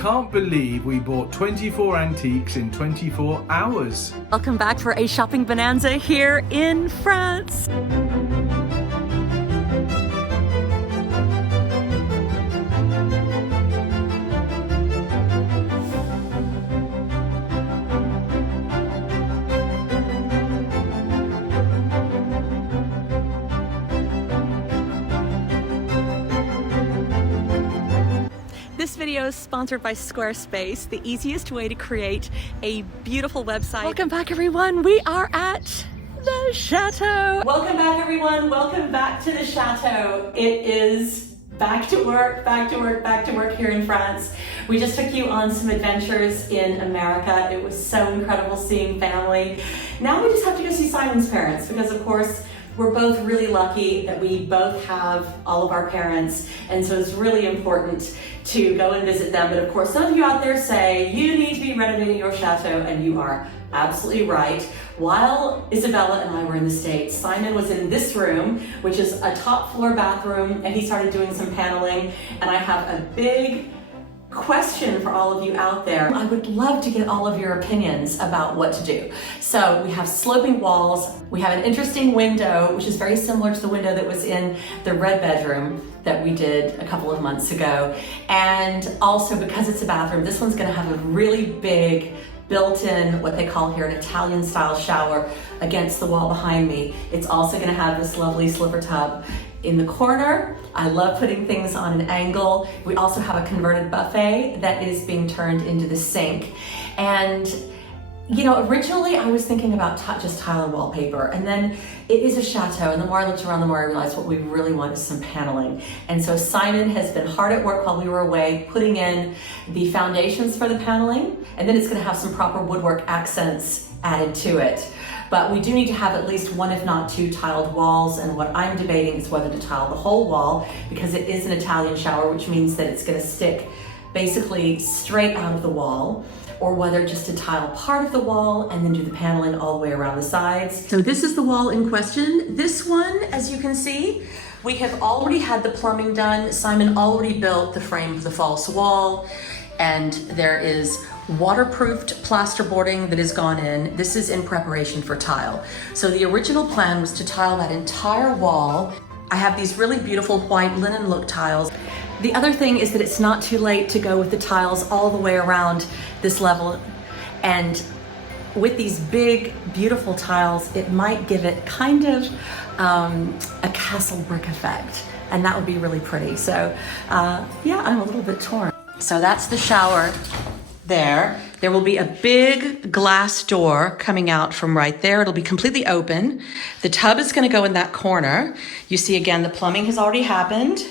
can't believe we bought 24 antiques in 24 hours. Welcome back for a shopping bonanza here in France. This video is sponsored by Squarespace, the easiest way to create a beautiful website. Welcome back, everyone. We are at the Chateau. Welcome back, everyone. Welcome back to the Chateau. It is back to work, back to work, back to work here in France. We just took you on some adventures in America. It was so incredible seeing family. Now we just have to go see Simon's parents because, of course, we're both really lucky that we both have all of our parents, and so it's really important to go and visit them. But of course, some of you out there say you need to be renovating your chateau, and you are absolutely right. While Isabella and I were in the States, Simon was in this room, which is a top floor bathroom, and he started doing some paneling. And I have a big question for all of you out there. I would love to get all of your opinions about what to do. So we have sloping walls. We have an interesting window, which is very similar to the window that was in the red bedroom that we did a couple of months ago. And also, because it's a bathroom, this one's gonna have a really big built-in, what they call here, an Italian style shower against the wall behind me. It's also gonna have this lovely slipper tub in the corner. I love putting things on an angle. We also have a converted buffet that is being turned into the sink. And you know, originally I was thinking about just tile and wallpaper, and then it is a chateau, and the more I looked around, the more I realized what we really want is some paneling. And so Simon has been hard at work while we were away, putting in the foundations for the paneling, and then it's gonna have some proper woodwork accents added to it. But we do need to have at least one, if not two, tiled walls, and what I'm debating is whether to tile the whole wall, because it is an Italian shower, which means that it's gonna stick basically straight out of the wall, or whether just to tile part of the wall and then do the paneling all the way around the sides. So this is the wall in question. This one, as you can see, we have already had the plumbing done. Simon already built the frame of the false wall, and there is waterproofed plasterboarding that has gone in. This is in preparation for tile. So the original plan was to tile that entire wall. I have these really beautiful white linen look tiles. The other thing is that it's not too late to go with the tiles all the way around this level. And with these big, beautiful tiles, it might give it kind of a castle brick effect. And that would be really pretty. So yeah, I'm a little bit torn. So that's the shower there. There will be a big glass door coming out from right there. It'll be completely open. The tub is gonna go in that corner. You see, again, the plumbing has already happened.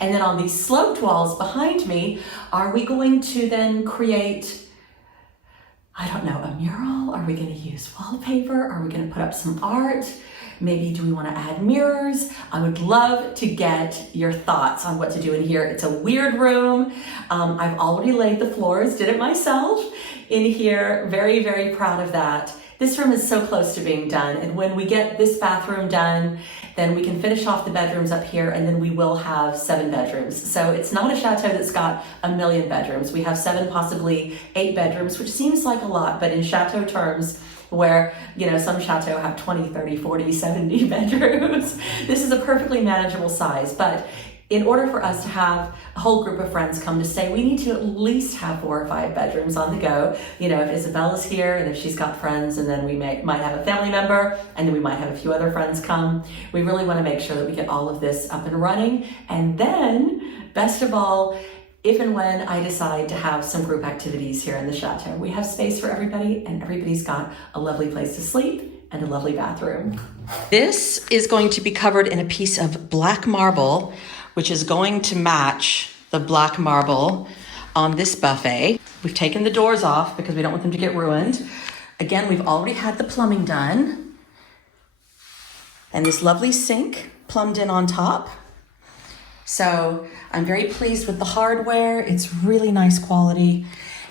And then on these sloped walls behind me, are we going to then create, I don't know, a mural? Are we gonna use wallpaper? Are we gonna put up some art? Maybe do we wanna add mirrors? I would love to get your thoughts on what to do in here. It's a weird room. I've already laid the floors, did it myself in here. Very, very proud of that. This room is so close to being done. And when we get this bathroom done, then we can finish off the bedrooms up here, and then we will have 7 bedrooms. So it's not a chateau that's got a million bedrooms. We have 7, possibly 8 bedrooms, which seems like a lot, but in chateau terms, where, you know, some chateau have 20, 30, 40, 70 bedrooms. This is a perfectly manageable size, but in order for us to have a whole group of friends come to stay, we need to at least have 4 or 5 bedrooms on the go. You know, if Isabella's here and if she's got friends, and then we might have a family member, and then we might have a few other friends come. We really want to make sure that we get all of this up and running. And then, best of all, if and when I decide to have some group activities here in the chateau, we have space for everybody, and everybody's got a lovely place to sleep and a lovely bathroom. This is going to be covered in a piece of black marble, which is going to match the black marble on this buffet. We've taken the doors off because we don't want them to get ruined. Again, we've already had the plumbing done. And this lovely sink plumbed in on top. So I'm very pleased with the hardware. It's really nice quality.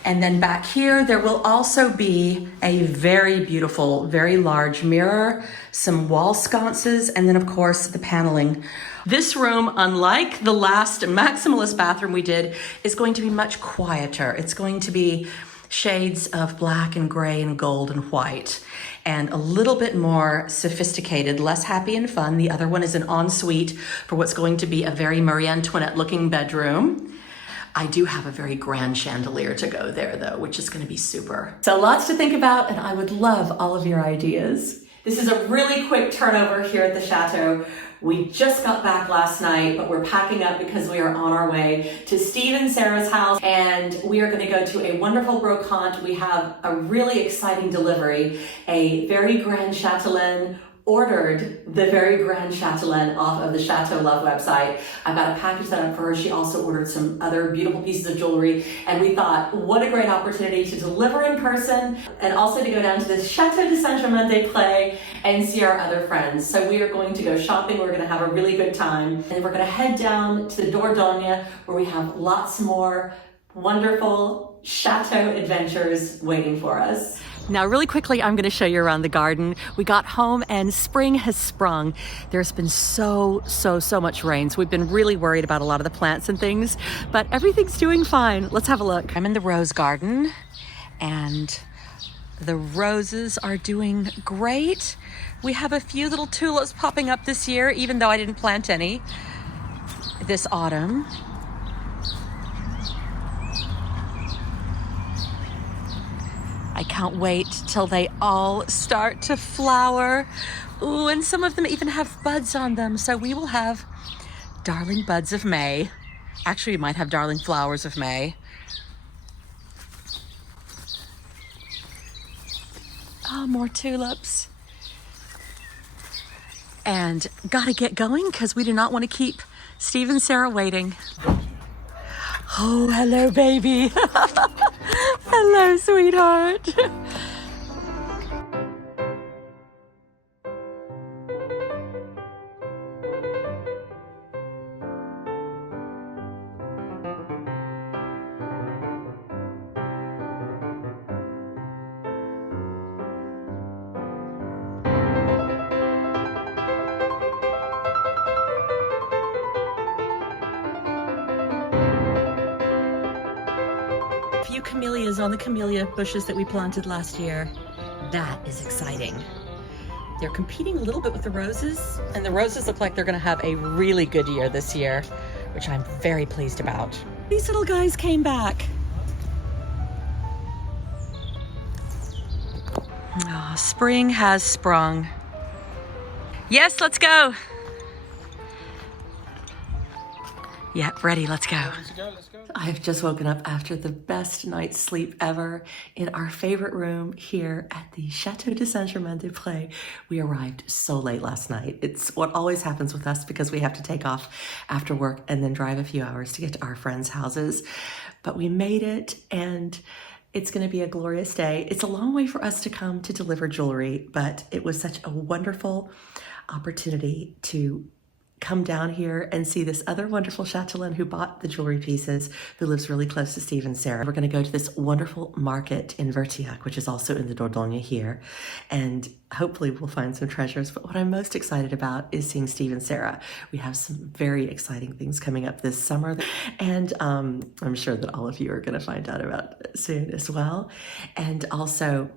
And then back here, there will also be a very beautiful, very large mirror, some wall sconces, and then of course the paneling. This room, unlike the last maximalist bathroom we did, is going to be much quieter. It's going to be shades of black and gray and gold and white, and a little bit more sophisticated, less happy and fun. The other one is an ensuite for what's going to be a very Marie Antoinette looking bedroom. I do have a very grand chandelier to go there though, which is gonna be super. So lots to think about, and I would love all of your ideas. This is a really quick turnover here at the Chateau. We just got back last night, but we're packing up because we are on our way to Steve and Sarah's house, and we are gonna go to a wonderful brocante. We have a really exciting delivery, a very grand châtelaine, ordered the very grand châtelaine off of the Chateau Love website. I got a package set up for her. She also ordered some other beautiful pieces of jewelry, and we thought, what a great opportunity to deliver in person and also to go down to the Château de Saint-Germain-des-Prés and see our other friends. So we are going to go shopping. We're going to have a really good time, and we're going to head down to the Dordogne, where we have lots more wonderful Chateau adventures waiting for us. Now, really quickly, I'm going to show you around the garden. We got home and spring has sprung. There's been so much rain, so we've been really worried about a lot of the plants and things, but everything's doing fine. Let's have a look. I'm in the rose garden, and the roses are doing great. We have a few little tulips popping up this year, even though I didn't plant any this autumn. I can't wait till they all start to flower. Ooh, and some of them even have buds on them. So we will have darling buds of May. Actually, we might have darling flowers of May. Oh, more tulips. And gotta get going because we do not want to keep Steve and Sarah waiting. Oh, hello, baby. Hello, sweetheart. Few camellias on the camellia bushes that we planted last year. That is exciting. They're competing a little bit with the roses, and the roses look like they're gonna have a really good year this year, which I'm very pleased about. These little guys came back. Oh, spring has sprung. Yes, let's go. Yeah, ready, let's go. I have just woken up after the best night's sleep ever in our favorite room here at the Chateau de Saint-Germain-des-Prés. We arrived so late last night. It's what always happens with us because we have to take off after work and then drive a few hours to get to our friends' houses. But we made it, and it's going to be a glorious day. It's a long way for us to come to deliver jewelry, but it was such a wonderful opportunity to come down here and see this other wonderful châtelaine who bought the jewelry pieces, who lives really close to Steve and Sarah. We're going to go to this wonderful market in Verac, which is also in the Dordogne here, and hopefully we'll find some treasures. But what I'm most excited about is seeing Steve and Sarah. We have some very exciting things coming up this summer, and I'm sure that all of you are going to find out about soon as well. And also,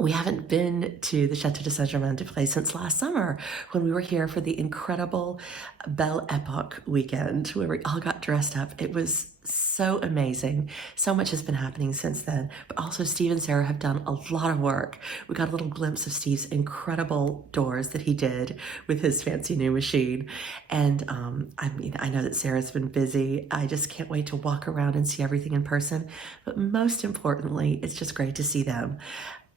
we haven't been to the Chateau de Saint-Germain-des-Prés since last summer when we were here for the incredible Belle Epoque weekend where we all got dressed up. It was so amazing. So much has been happening since then, but also Steve and Sarah have done a lot of work. We got a little glimpse of Steve's incredible doors that he did with his fancy new machine. And I mean, I know that Sarah's been busy. I just can't wait to walk around and see everything in person. But most importantly, it's just great to see them.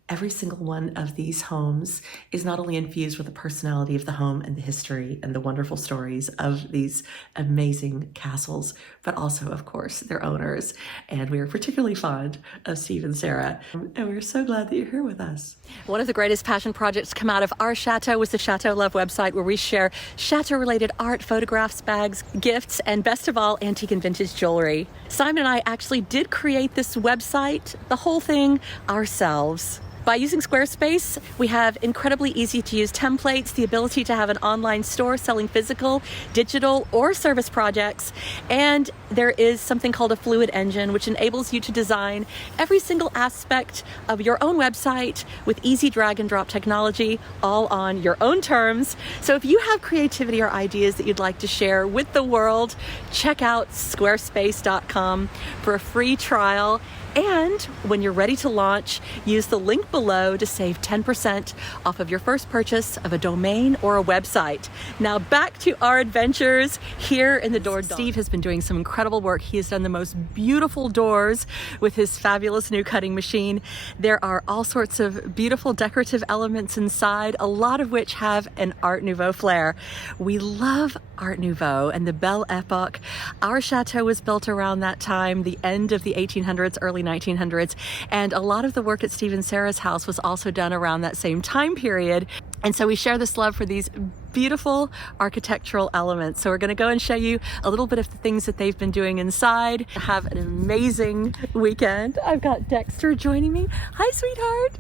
Every single one of these homes is not only infused with the personality of the home and the history and the wonderful stories of these amazing castles, but also, of course, their owners. And we are particularly fond of Steve and Sarah. And we're so glad that you're here with us. One of the greatest passion projects to come out of our chateau was the Chateau Love website, where we share chateau-related art, photographs, bags, gifts, and best of all, antique and vintage jewelry. Simon and I actually did create this website, the whole thing, ourselves. By using Squarespace, we have incredibly easy to use templates, the ability to have an online store selling physical, digital, or service projects, and there is something called a fluid engine, which enables you to design every single aspect of your own website with easy drag and drop technology, all on your own terms. So if you have creativity or ideas that you'd like to share with the world, check out squarespace.com for a free trial. And when you're ready to launch, use the link below to save 10% off of your first purchase of a domain or a website. Now back to our adventures here in the door. Steve has been doing some incredible work. He has done the most beautiful doors with his fabulous new cutting machine. There are all sorts of beautiful decorative elements inside, a lot of which have an Art Nouveau flair. We love Art Nouveau and the Belle Epoque. Our chateau was built around that time, the end of the 1800s, early 1900s, and a lot of the work at Steve and Sarah's house was also done around that same time period. And so we share this love for these beautiful architectural elements. So we're going to go and show you a little bit of the things that they've been doing inside. Have an amazing weekend. I've got Dexter joining me. Hi, sweetheart.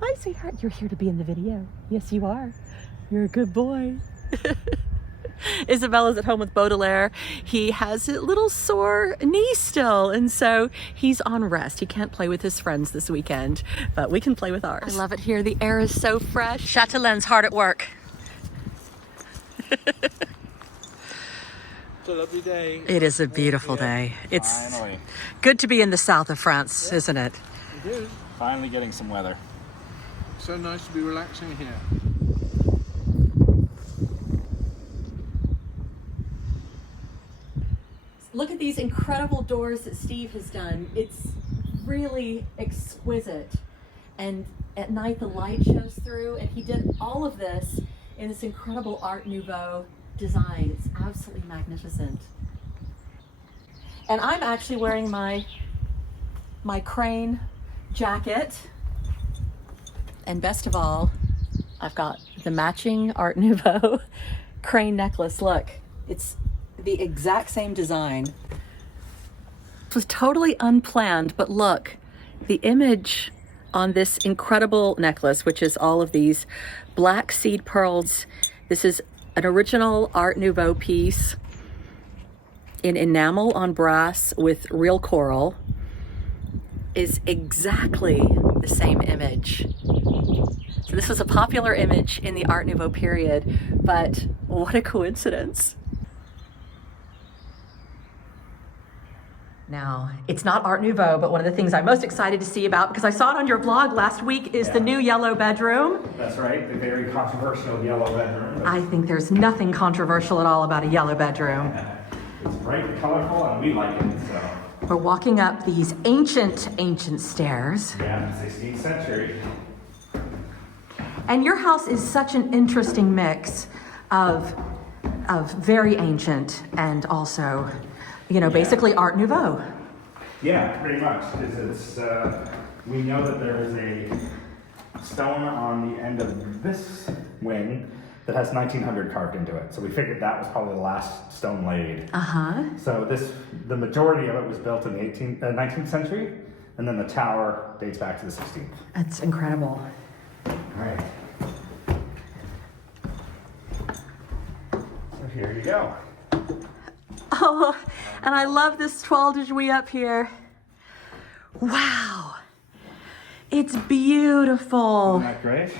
Hi, sweetheart. You're here to be in the video. Yes, you are. You're a good boy. Isabella's at home with Baudelaire. He has a little sore knee still, and so he's on rest. He can't play with his friends this weekend, but we can play with ours. I love it here. The air is so fresh. Châtelaine's hard at work. It's a lovely day. It is a beautiful day. It's finally good to be in the south of France, isn't it? It is. Finally getting some weather. So nice to be relaxing here. Look at these incredible doors that Steve has done. It's really exquisite. And at night the light shows through, and he did all of this in this incredible Art Nouveau design. It's absolutely magnificent. And I'm actually wearing my crane jacket. And best of all, I've got the matching Art Nouveau crane necklace. Look, it's the exact same design. It was totally unplanned, but look, the image on this incredible necklace, which is all of these black seed pearls. This is an original Art Nouveau piece in enamel on brass with real coral, is exactly the same image. So this was a popular image in the Art Nouveau period, but what a coincidence. Now, it's not Art Nouveau, but one of the things I'm most excited to see about, because I saw it on your blog last week, is the new yellow bedroom. That's right, the very controversial yellow bedroom. I think there's nothing controversial at all about a yellow bedroom. It's bright and colorful, and we like it, so. We're walking up these ancient stairs. Yeah, 16th century. And your house is such an interesting mix of very ancient and also, you know, basically Art Nouveau. Yeah, pretty much. It's we know that there is a stone on the end of this wing that has 1900 carved into it. So we figured that was probably the last stone laid. So the majority of it was built in the 19th century, and then the tower dates back to the 16th. That's incredible. All right. So here you go. Oh, and I love this toile de jouy up here. Wow. It's beautiful. Isn't that great?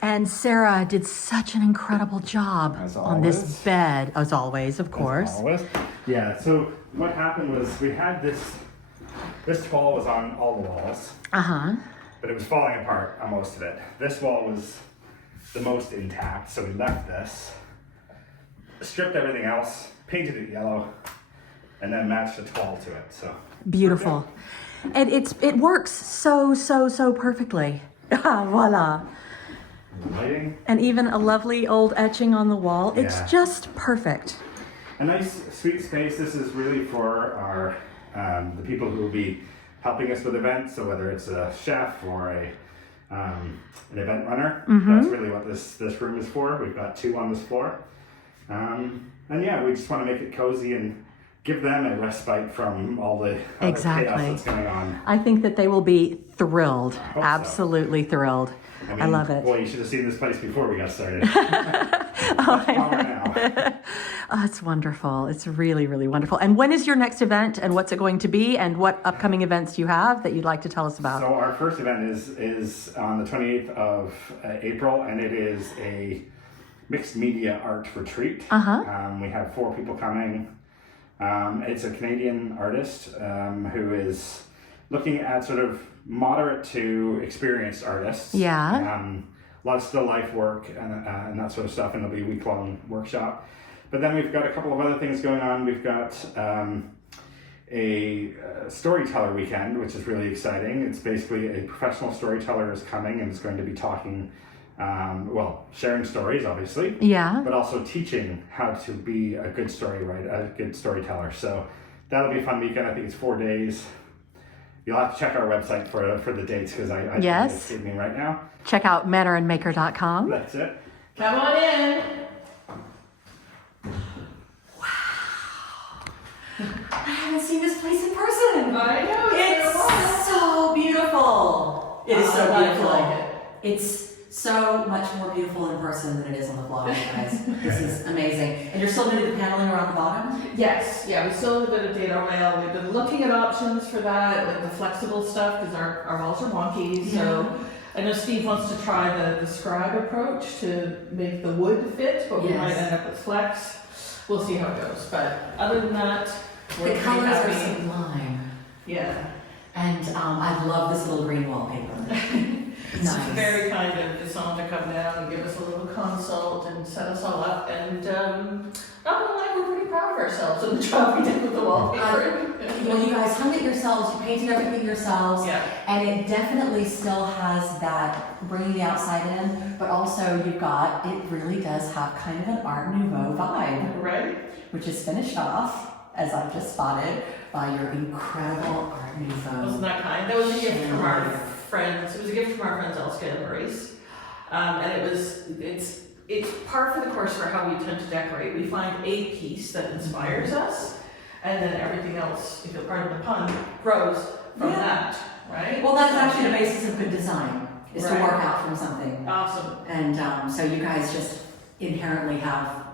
And Sarah did such an incredible job on this bed, as always, of course. As always. Yeah, so what happened was we had this wall was on all the walls. But it was falling apart on most of it. This wall was the most intact, so we left this, stripped everything else, painted it yellow, and then match the toile to it. So Beautiful. And it works so perfectly. Voila. Lighting. And even a lovely old etching on the wall. It's just perfect. A nice sweet space. This is really for our the people who will be helping us with events. So whether it's a chef or an event runner, that's really what this room is for. We've got 2 on this floor. And yeah, we just want to make it cozy and give them a respite from all the chaos that's going on. I think that they will be thrilled. Absolutely thrilled. I love it. Boy, you should have seen this place before we got started. Oh, it's wonderful. It's really, really wonderful. And when is your next event, and what's it going to be, and what upcoming events do you have that you'd like to tell us about? So our first event is on the 28th of April, and it is a mixed media art retreat. We have 4 people coming. It's a Canadian artist who is looking at sort of moderate to experienced artists. A lot of still life work and that sort of stuff, and it'll be a week-long workshop. But then we've got a couple of other things going on. We've got a storyteller weekend, which is really exciting. It's basically a professional storyteller is coming and is going to be talking, sharing stories, obviously. But also teaching how to be a good a good storyteller. So that'll be a fun weekend. I think it's 4 days. You'll have to check our website for the dates, because I can't see me right now. Check out mannerandmaker.com. That's it. Come on in. I haven't seen this place in person. I know. It's so beautiful. It is so beautiful. Like it. It's so much more beautiful in person than it is on the vlog, you guys. This is amazing. And you're still going to do the paneling around the bottom? Yes, we still have a bit of data rail. We've been looking at options for that, like the flexible stuff, because our walls are wonky. So I know Steve wants to try the scribe approach to make the wood fit, but we might end up with flex. We'll see how it goes. But other than that, we're the colors are sublime. Yeah. And I love this little green wallpaper. It's very kind of Vivienne to come down and give us a little consult and set us all up. And not gonna lie, we're pretty proud of ourselves and the job we did with the wallpaper. Well, you guys hung it yourselves, you painted everything yourselves, and it definitely still has that bringing the outside in, but also it really does have kind of an Art Nouveau vibe. Right. Which is finished off, as I've just spotted, by your incredible Art Nouveau. Wasn't that kind? That was a gift from our friends. It was a gift from our friends Elska and Maurice. And it's par for the course for how we tend to decorate. We find a piece that inspires us, and then everything else, if you'll pardon the pun, grows from that, right? Well, that's actually the basis of good design, is to work out from something. Awesome. And so you guys just inherently have,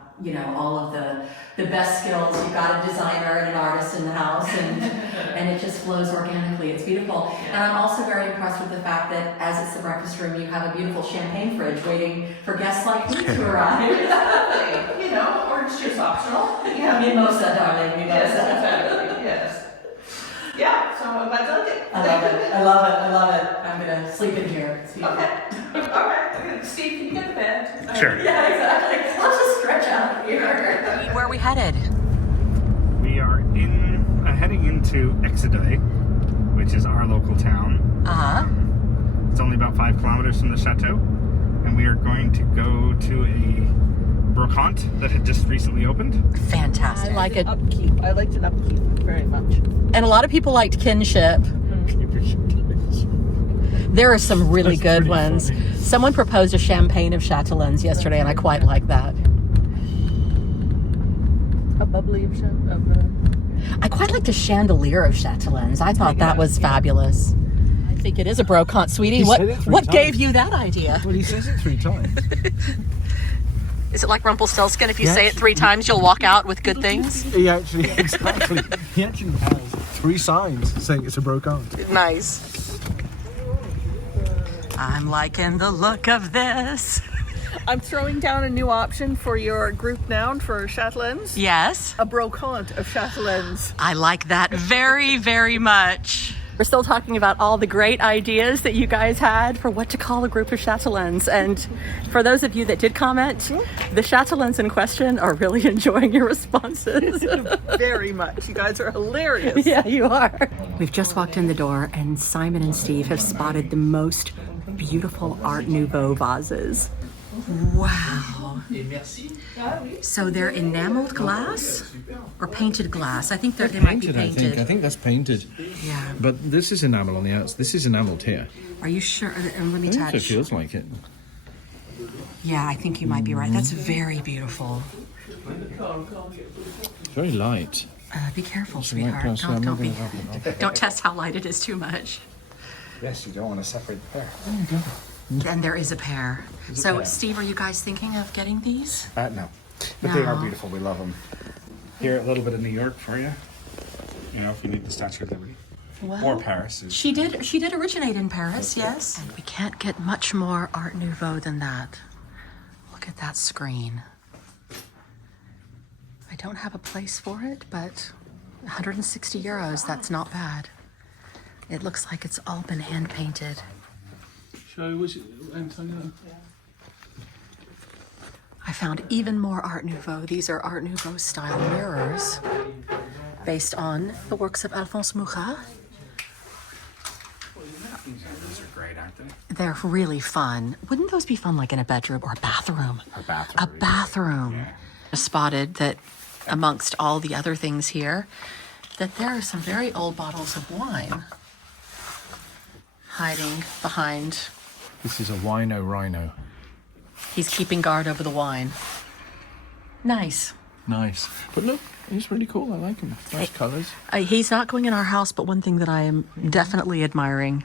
all of the best skills. You've got a designer and an artist in the house, and it just flows organically. It's beautiful. And I'm also very impressed with the fact that, as it's the breakfast room, you have a beautiful champagne fridge waiting for guests like me to arrive. Exactly. Orange juice optional. Mimosa, darling, mimosa. Exactly. Yes. Yeah, so I dug it. I love it. I'm gonna sleep in here. Okay. All right. Steve, can you get the bed? Sure. Yeah, exactly. Let's just stretch out here. Where are we headed? We are heading into Exeter, which is our local town. It's only about 5 kilometers from the chateau, and we are going to go to a brocante that had just recently opened. Fantastic. I like it. Upkeep. I liked an upkeep very much. And a lot of people liked kinship. There are some really good ones. Funny. Someone proposed a champagne of châtelaines yesterday, and I quite like that. A bubbly of champagne. I quite liked a chandelier of châtelaines. I thought that was fabulous. I think it is a brocante, sweetie. What gave you that idea? Well, he says it 3 times. Is it like Rumpelstiltskin? If you say it 3 times, you'll walk out with good things? He actually has 3 signs saying it's a brocante. Nice. I'm liking the look of this. I'm throwing down a new option for your group noun for châtelaines. Yes. A brocante of châtelaines. I like that very, very much. We're still talking about all the great ideas that you guys had for what to call a group of châtelaines. And for those of you that did comment, the châtelaines in question are really enjoying your responses. Very much. You guys are hilarious. Yeah, you are. We've just walked in the door and Simon and Steve have spotted the most beautiful Art Nouveau vases. Wow. So they're enameled glass or painted glass? I think they might be painted. I think that's painted. Yeah. But this is enamel on the outside. This is enameled here. Are you sure? And let me It touch. also feels like it. Yeah, I think you might be right. That's very beautiful. It's very light. Be careful, might sweetheart. pass down. Don't test how light it is too much. Yes, you don't want to separate the pair. And there is a pair. So, Steve, are you guys thinking of getting these? No. But they are No. beautiful. We love them. Here, a little bit of New York for you. You know, if you need the Statue of Liberty. Well, Or Paris. She did originate in Paris, yes. And we can't get much more Art Nouveau than that. Look at that screen. I don't have a place for it, but 160 euros, that's not bad. It looks like it's all been hand painted. I found even more Art Nouveau. These are Art Nouveau style mirrors based on the works of Alphonse Murat. These are great, aren't they? They're really fun. Wouldn't those be fun like in a bedroom or a bathroom? A bathroom. A bathroom. Yeah. I spotted that amongst all the other things here, that there are some very old bottles of wine hiding behind. This is a wino rhino. He's keeping guard over the wine. Nice. Nice. But look, he's really cool. I like him. Nice colours. He's not going in our house, but one thing that I am definitely admiring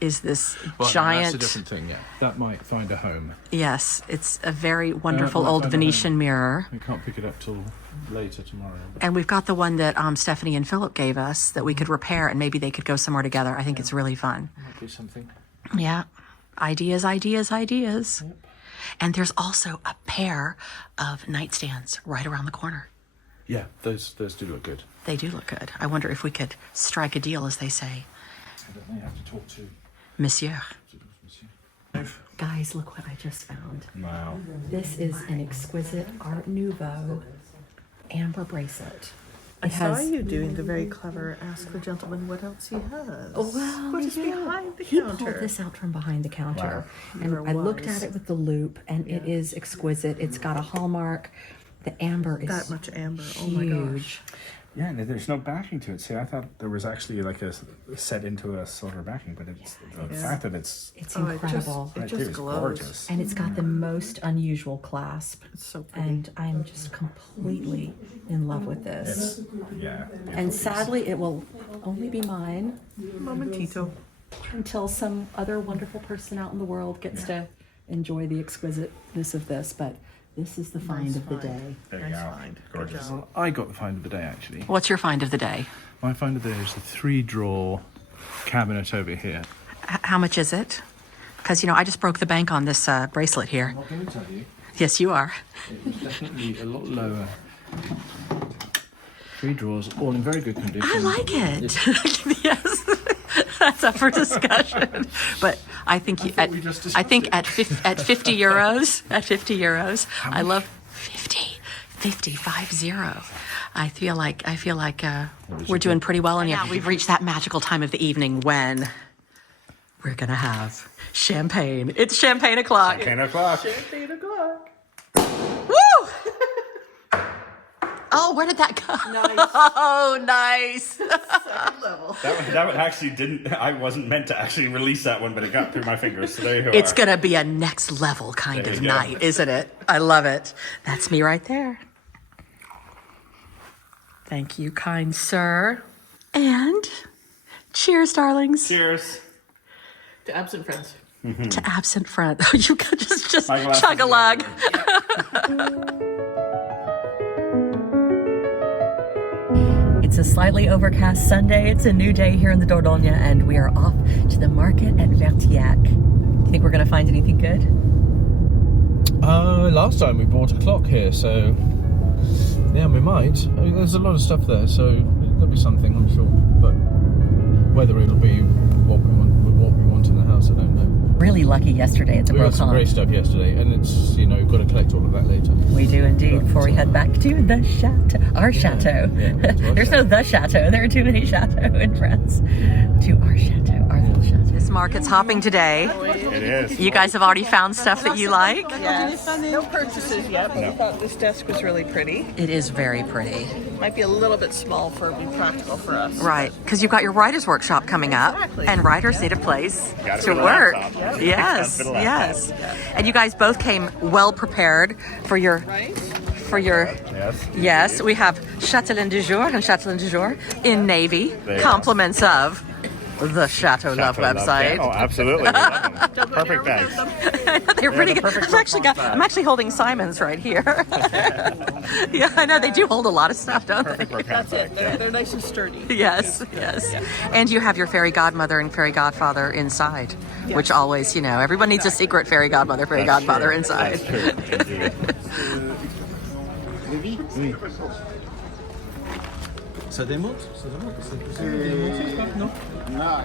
is this giant... That's a different thing, yeah. That might find a home. Yes, it's a very wonderful might old find a Venetian home. mirror. We can't pick it up till later tomorrow. And we've got the one that Stephanie and Philip gave us that we could repair and maybe they could go somewhere together. I think it's really fun. Might be something. Yeah. Ideas, ideas, ideas. Yep. And there's also a pair of nightstands right around the corner. Yeah, those do look good. They do look good. I wonder if we could strike a deal, as they say. I don't know, you have to talk to Monsieur. Monsieur. Guys, look what I just found. Wow. This is an exquisite Art Nouveau amber bracelet. I saw you doing the very clever ask the gentleman what else he has. Well, what is behind the he counter? pulled this out from behind the counter. Wow. And You're I looked wise. at it with the loop, and it is exquisite. It's got a hallmark. The amber is That much amber. Oh my gosh. huge. Yeah, and there's no backing to it. See, I thought there was actually like a set into a silver backing, but it's the fact that it's It's Oh, incredible. It right just there is glows. gorgeous. And it's got the most unusual clasp. It's so pretty. And I'm just completely in love with this. Yeah. And sadly, it will only be mine Momentito. until some other wonderful person out in the world gets to enjoy the exquisiteness of this. But this is the find of the day. There you Nice go. find. Good Gorgeous. job. I got the find of the day, actually. What's your find of the day? My find of the day is the 3-drawer cabinet over here. How much is it? Because, you know, I just broke the bank on this bracelet here. I'm not going to tell you. Yes, you are. It's definitely a lot lower. 3 drawers, all in very good condition. I like it. Yes, that's up for discussion. But I think at 50 euros, I love 50. I feel like we're doing pretty well in here. Now we've reached that magical time of the evening when we're gonna have champagne. It's champagne o'clock. 10 o'clock. 8 o'clock. Woo! Oh, where did that go? Nice. Oh, nice. Second level. That one actually didn't. I wasn't meant to actually release that one, but it got through my fingers. So there you It's are. gonna be a next level kind There of you go. night, isn't it? I love it. That's me right there. Thank you, kind sir. And cheers, darlings. Cheers. To absent friends. To absent friend. You could just My glasses chug a lug. It's a slightly overcast Sunday. It's a new day here in the Dordogne, and we are off to the market at Vertiac. Do you think we're going to find anything good? Last time we bought a clock here, so yeah, we might. I mean, there's a lot of stuff there, so there'll be something, I'm sure. But whether it'll be what we want in the house, I don't know. Really lucky yesterday at the We got some great Brocante. stuff yesterday, and it's, you know, you've got to collect all of that later. We do indeed, But, before we head back to the chateau. Our chateau. There's no the chateau. There are too many chateaux in France. To our chateau, our little chateau. This market's hopping today. It is. You guys have already found stuff that you like? Yes. No purchases yet, but I thought this desk was really pretty. It is very pretty. Might be a little bit small for be practical for us. Right, because you've got your writer's workshop coming up, Exactly. and writers need a place Gotta to fit a work. laptop. Yes, Gotta fit a yes. And you guys both came well prepared for your Right? Yes. Yes, we have châtelaine du jour and châtelaine du jour in navy, There you compliments of the Chateau Love Chateau website. Oh, absolutely. We love them. Perfect bags. They're pretty the good. perfect I'm actually holding Simon's right here. Yeah, I know they do hold a lot of stuff, don't they? That's it. They're nice and sturdy. Yes, yes. And you have your fairy godmother and fairy godfather inside, which always, you know, everyone needs a secret fairy godmother, fairy That's godfather true. inside. That's true. Indeed. Ça démonte? Non? Non,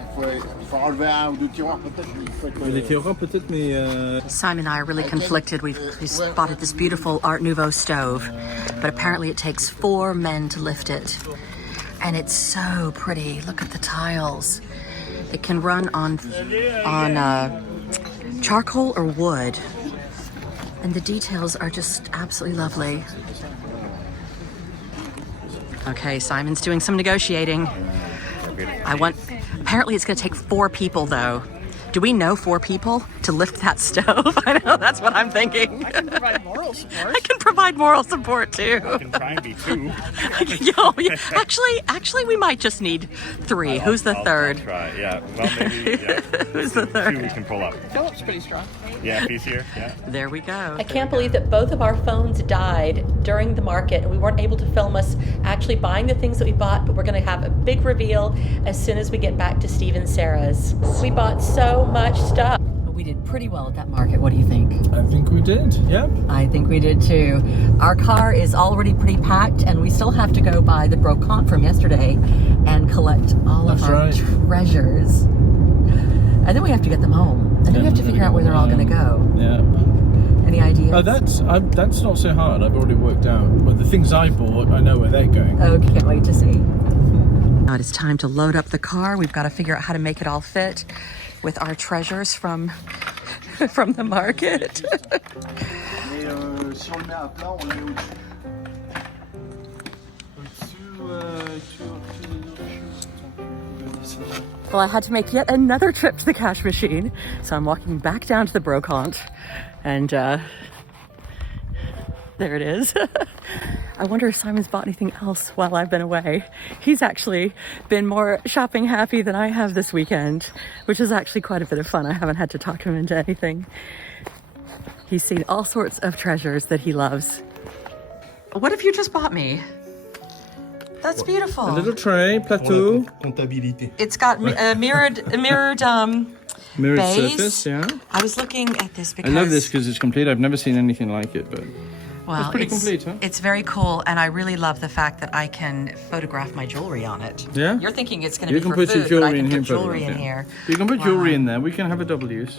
il faut enlever un ou deux tiroirs peut-être. Les tiroirs peut-être, mais Simon and I are really conflicted. We spotted this beautiful Art Nouveau stove, but apparently it takes 4 men to lift it. And it's so pretty. Look at the tiles. It can run on charcoal or wood. And the details are just absolutely lovely. Okay, Simon's doing some negotiating. Apparently it's gonna take 4 people though. Do we know 4 people to lift that stove? I know, that's what I'm thinking. I can provide moral support. I can provide moral support too. We can try and be 2. Yo, yeah. Actually, we might just need 3. Who's the third? I'll try. Yeah. Well, maybe. Yeah. Who's the third? 2 we can pull up. Philip's pretty strong. Yeah, if he's here. Yeah. There we go. I can't believe that both of our phones died during the market and we weren't able to film us actually buying the things that we bought, but we're going to have a big reveal as soon as we get back to Steve and Sarah's. We bought so much stuff. We did pretty well at that market. What do you think? I think we did. Yep. I think we did too. Our car is already pretty packed and we still have to go by the Brocante from yesterday and collect all of That's our right. treasures. And then we have to get them home. And then we have to figure out where they're all going to go. Yeah. Any ideas? Oh, that's not so hard. I've already worked out. Well, the things I bought, I know where they're going. Oh, can't wait to see. Now it is time to load up the car. We've got to figure out how to make it all fit with our treasures from the market. Mais si on le met à plat, on le met au-dessus. Well, I had to make yet another trip to the cash machine, so I'm walking back down to the Brocante, and there it is. I wonder if Simon's bought anything else while I've been away. He's actually been more shopping happy than I have this weekend, which is actually quite a bit of fun. I haven't had to talk him into anything. He's seen all sorts of treasures that he loves. What have you just bought me? That's beautiful. A little tray, plateau, Comptabilité. It's got a mirrored mirrored base. surface. Yeah. I was looking at this I because love this because it's complete. I've never seen anything like it, but well, it's pretty complete, huh? It's very cool, and I really love the fact that I can photograph my jewelry on it. Yeah? You're thinking it's going to You be can for put your food, but I jewelry can in here. put jewelry in yeah. here. You can put jewelry Wow. in there. We can have a double use.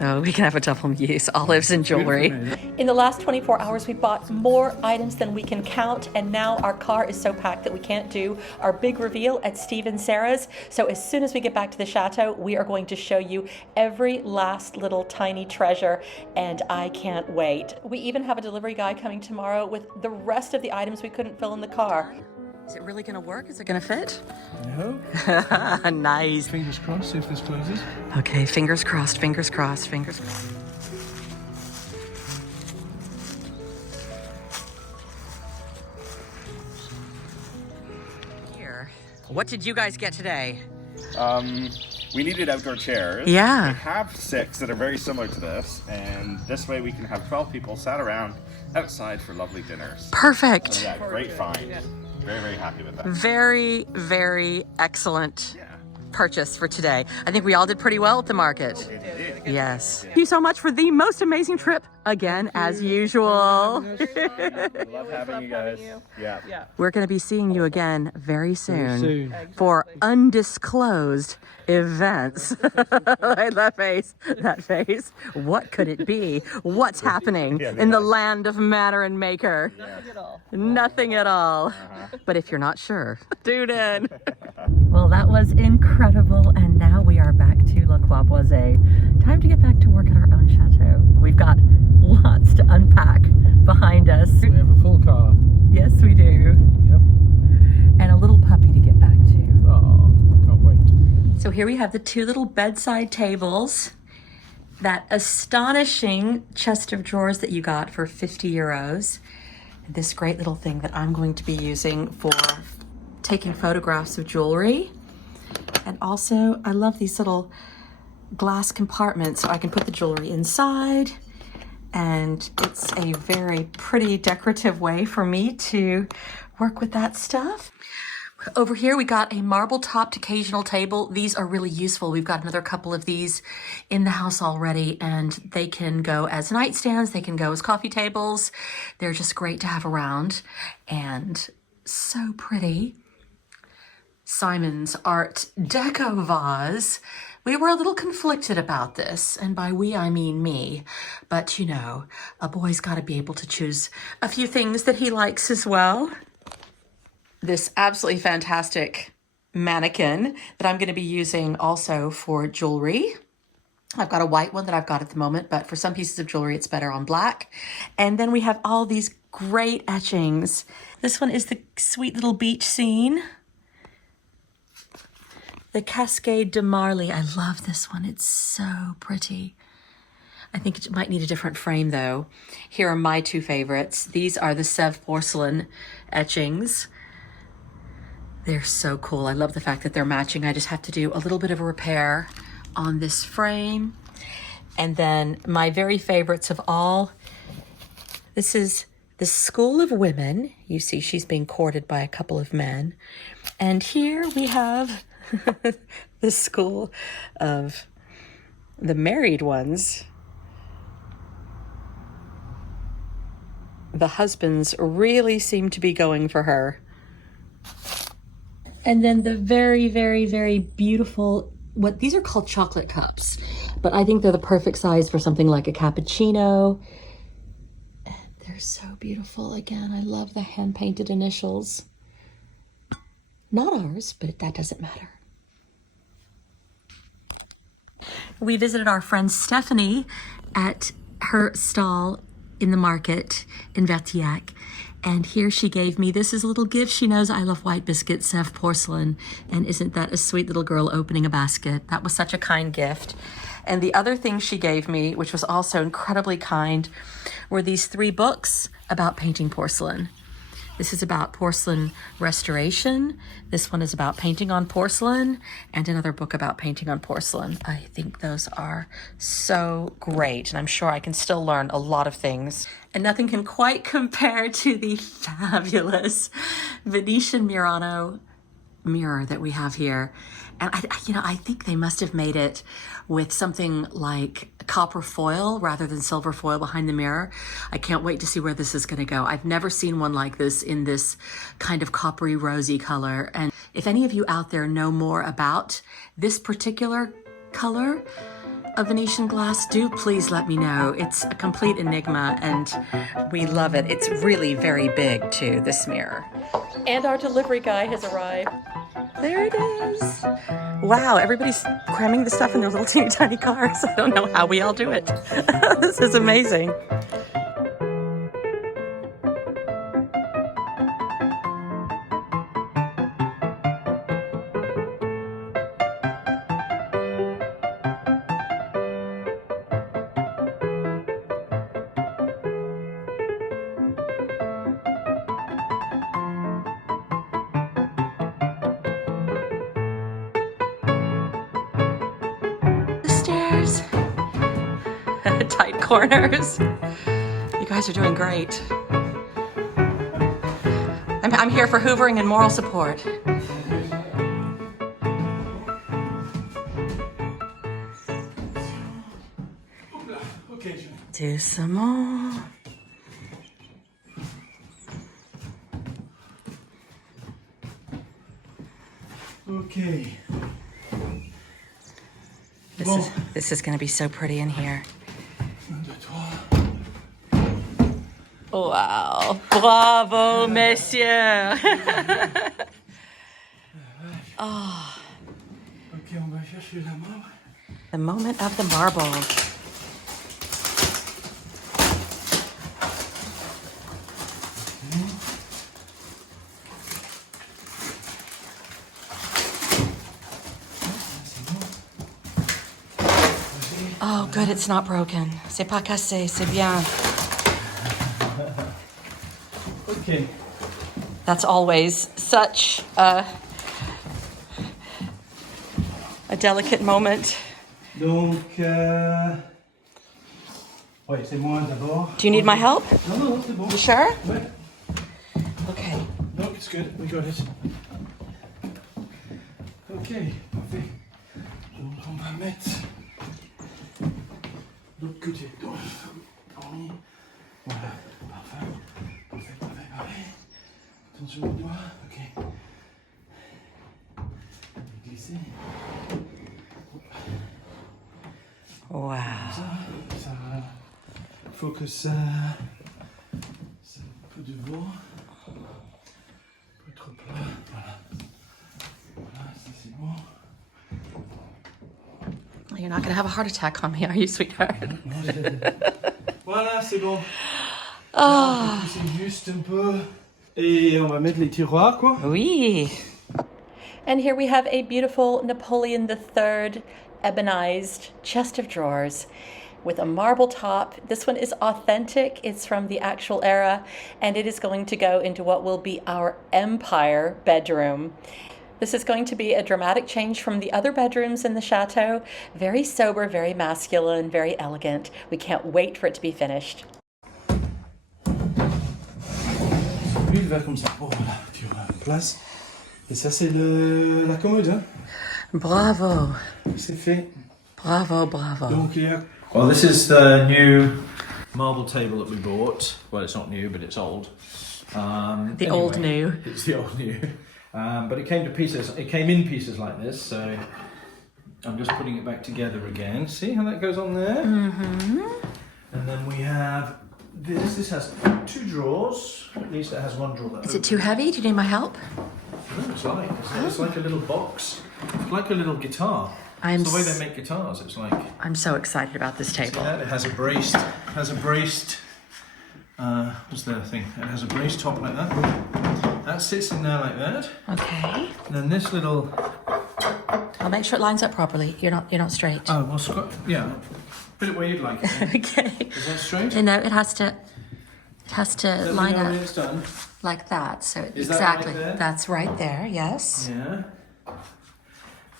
Oh, we can have a double use, olives and jewelry. In the last 24 hours, we bought more items than we can count, and now our car is so packed that we can't do our big reveal at Steve and Sarah's. So as soon as we get back to the chateau, we are going to show you every last little tiny treasure, and I can't wait. We even have a delivery guy coming tomorrow with the rest of the items we couldn't fill in the car. Is it really gonna work? Is it gonna fit? No. Nice. Fingers crossed. See if this closes. Okay, fingers crossed, fingers crossed, fingers crossed. Here. What did you guys get today? We needed outdoor chairs. Yeah. We have 6 that are very similar to this, and this way we can have 12 people sat around outside for lovely dinners. Perfect. So yeah, great find. Very, very happy with that. Very, very excellent Yeah. purchase for today. I think we all did pretty well at the market. Yes. Thank you so much for the most amazing trip again, as usual. Love having you guys. Yeah. We're going to be seeing you again very soon for undisclosed events. That face. What could it be? What's happening in the land of matter and maker? Nothing at all. But if you're not sure, tune in. Well, that was incredible. And now we are back to La Croix-Boisée. Time to get back to work at our own chateau. We've got lots to unpack behind us. We have a full car. Yes, we do. Yep. And a little puppy to get back to. Oh, can't wait. So here we have the two little bedside tables. That astonishing chest of drawers that you got for 50 euros. This great little thing that I'm going to be using for taking photographs of jewelry. And also, I love these little glass compartments so I can put the jewelry inside. And it's a very pretty decorative way for me to work with that stuff. Over here, we got a marble-topped occasional table. These are really useful. We've got another couple of these in the house already, and they can go as nightstands. They can go as coffee tables. They're just great to have around and so pretty. Simon's Art Deco vase. We were a little conflicted about this, and by we, I mean me. But, you know, a boy's got to be able to choose a few things that he likes as well. This absolutely fantastic mannequin that I'm going to be using also for jewelry. I've got a white one that I've got at the moment, but for some pieces of jewelry, it's better on black. And then we have all these great etchings. This one is the sweet little beach scene. The Cascade de Marly. I love this one. It's so pretty. I think it might need a different frame though. Here are my two favorites. These are the Sèvres porcelain etchings. They're so cool. I love the fact that they're matching. I just have to do a little bit of a repair on this frame. And then my very favorites of all, this is the School of Women. You see she's being courted by a couple of men. And here we have the School of the Married Ones. The husbands really seem to be going for her. And then the very, very, very beautiful, these are called chocolate cups, but I think they're the perfect size for something like a cappuccino. And they're so beautiful. Again, I love the hand-painted initials. Not ours, but that doesn't matter. We visited our friend Stephanie at her stall in the market in Vertillac. And here she gave me, this is a little gift. She knows I love white biscuit, Sèvres porcelain. And isn't that a sweet little girl opening a basket? That was such a kind gift. And the other thing she gave me, which was also incredibly kind, were these 3 books about painting porcelain. This is about porcelain restoration. This one is about painting on porcelain, and another book about painting on porcelain. I think those are so great, and I'm sure I can still learn a lot of things. And nothing can quite compare to the fabulous Venetian Murano mirror that we have here. And I think they must have made it with something like copper foil rather than silver foil behind the mirror. I can't wait to see where this is going to go. I've never seen one like this in this kind of coppery rosy color. And if any of you out there know more about this particular color of Venetian glass, do please let me know. It's a complete enigma and we love it. It's really very big too, this mirror. And our delivery guy has arrived. There it is. Wow, everybody's cramming the stuff in their little teeny tiny cars. I don't know how we all do it. This is amazing. Tight corners. You guys are doing great. I'm here for hoovering and moral support. Doucement. Okay. This is going to be so pretty in here. Wow. Bravo, messieurs. Oh. Ok, on va chercher la marbre. The moment of the marbles. Oh, good, it's not broken. C'est pas cassé, c'est bien. Ok. That's always such a delicate moment. Donc, ouais, c'est moi d'abord. Do you need my help? Non, non, c'est bon. You sure? Ouais. Okay. No, it's good. We got it. Ok, parfait. Donc, on va mettre l'autre côté. Voilà, parfait. Parfait, parfait, parfait. Attention aux doigts. Ok. Glisser. Wow. Ça, faut que ça un peu de vent, pas trop plat, voilà. Voilà, ça c'est bon. You're not going to have a heart attack on me, are you, sweetheart? Voilà, c'est bon. Oh. C'est juste un peu. Et on va mettre les tiroirs, quoi. Oui. And here we have a beautiful Napoleon III ebonized chest of drawers with a marble top. This one is authentic. It's from the actual era, and it is going to go into what will be our Empire bedroom. This is going to be a dramatic change from the other bedrooms in the chateau. Very sober, very masculine, very elegant. We can't wait for it to be finished. Lui, il va comme ça. Oh, voilà, tu vois, place. Et ça, c'est la commode, hein. Bravo. C'est fait. Bravo, bravo. Donc, il y a... Well, this is the new marble table that we bought. Well, it's not new, but it's old. The old new. It's the old new. But it came to pieces. It came in pieces like this, so I'm just putting it back together again. See how that goes on there? Mm-hmm. And then we have this. This has 2 drawers. At least it has 1 drawer. Is it too heavy? Do you need my help? No, it's like a little box. It's like a little guitar. It's the way they make guitars. It's like. I'm so excited about this table. Yeah, it has a braced. What's the other thing? It has a braced top like that. That sits in there like that. Okay. And then this little. I'll make sure it lines up properly. You're not straight. Oh well, yeah. Put it where you'd like it. Okay. Is that straight? No, it has to line up It's done. like that. So Is that exactly. right there? That's right there. Yes. Yeah.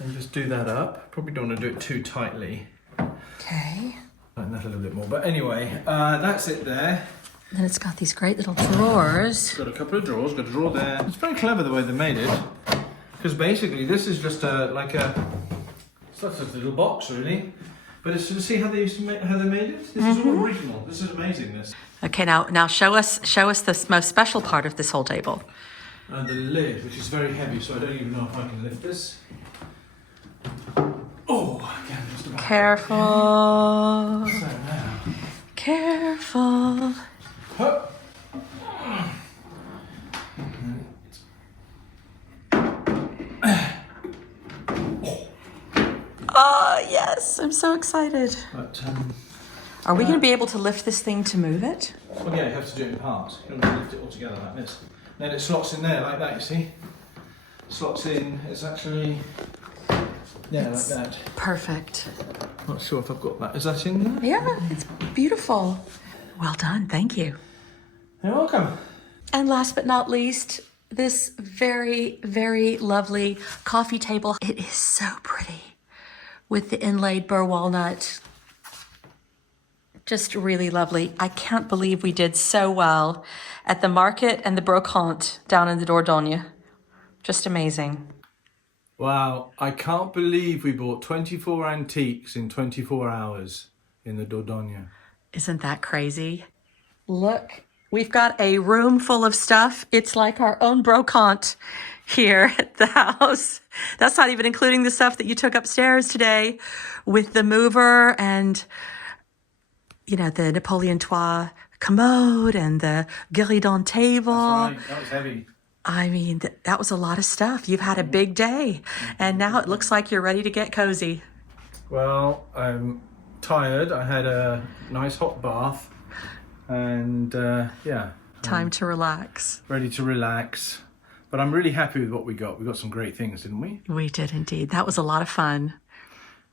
And just do that up. Probably don't want to do it too tightly. Okay. Tighten that a little bit more. But anyway, that's it there. Then it's got these great little drawers. Got a couple of drawers. Got a drawer there. It's very clever the way they made it, because basically this is just it's just a little box really. But it's to see how they used to make, how they made it. This is all original. This is amazing. This. Okay, now show us the most special part of this whole table. And the lid, which is very heavy, so I don't even know if I can lift this. Oh, I can just about. Careful. So now. Careful. Hup. Oh, yes. I'm so excited. But, Are we going to be able to lift this thing to move it? well, yeah, you have to do it in parts. You don't have to lift it all together like this. Then it slots in there like that, you see? Slots in, it's actually, yeah, like that. Perfect. Not sure if I've got that. Is that in there? Yeah, it's beautiful. Well done. Thank you. You're welcome. And last but not least, this very, very lovely coffee table. It is so pretty with the inlaid burr walnut. Just really lovely. I can't believe we did so well at the market and the brocante down in the Dordogne. Just amazing. Wow, I can't believe we bought 24 antiques in 24 hours in the Dordogne. Isn't that crazy? Look, we've got a room full of stuff. It's like our own brocante here at the house. That's not even including the stuff that you took upstairs today with the mover and, you know, the Napoleon III commode and the Guéridon table. That's right, that was heavy. I mean, that was a lot of stuff. You've had a big day, and now it looks like you're ready to get cozy. Well, I'm tired. I had a nice hot bath, and yeah. Time to relax. Ready to relax. But I'm really happy with what we got. We got some great things, didn't we? We did indeed. That was a lot of fun.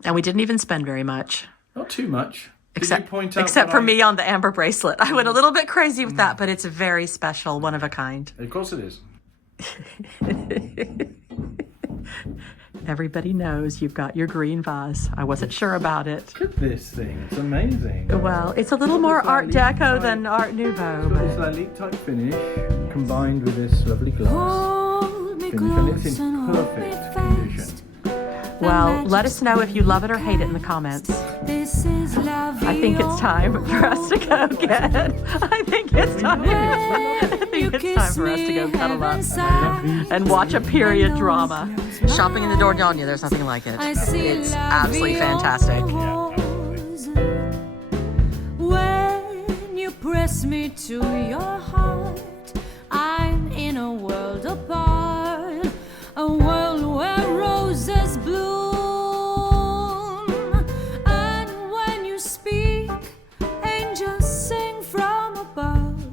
And we didn't even spend very much. Not too much. Except for me on the amber bracelet. I went a little bit crazy with that, but it's very special, one of a kind. Of course it is. Everybody knows you've got your green vase. I wasn't sure about it. Look at this thing. It's amazing. Well, it's a little more Art Deco than Art Nouveau. It's like leak type finish combined with this lovely glass finish, and it's in perfect condition. Well, let us know if you love it or hate it in the comments. I think it's time for us to go get it. I think it's time for us to go cuddle up and watch a period drama. Shopping in the Dordogne, there's nothing like it. It's absolutely fantastic. When you press me to your heart, I'm in a world apart, a world where roses bloom. And when you speak, angels sing from above.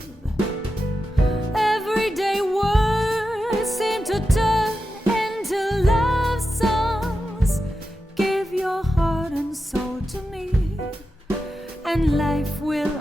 Everyday words seem to turn into love songs. Give your heart and soul to me, and life will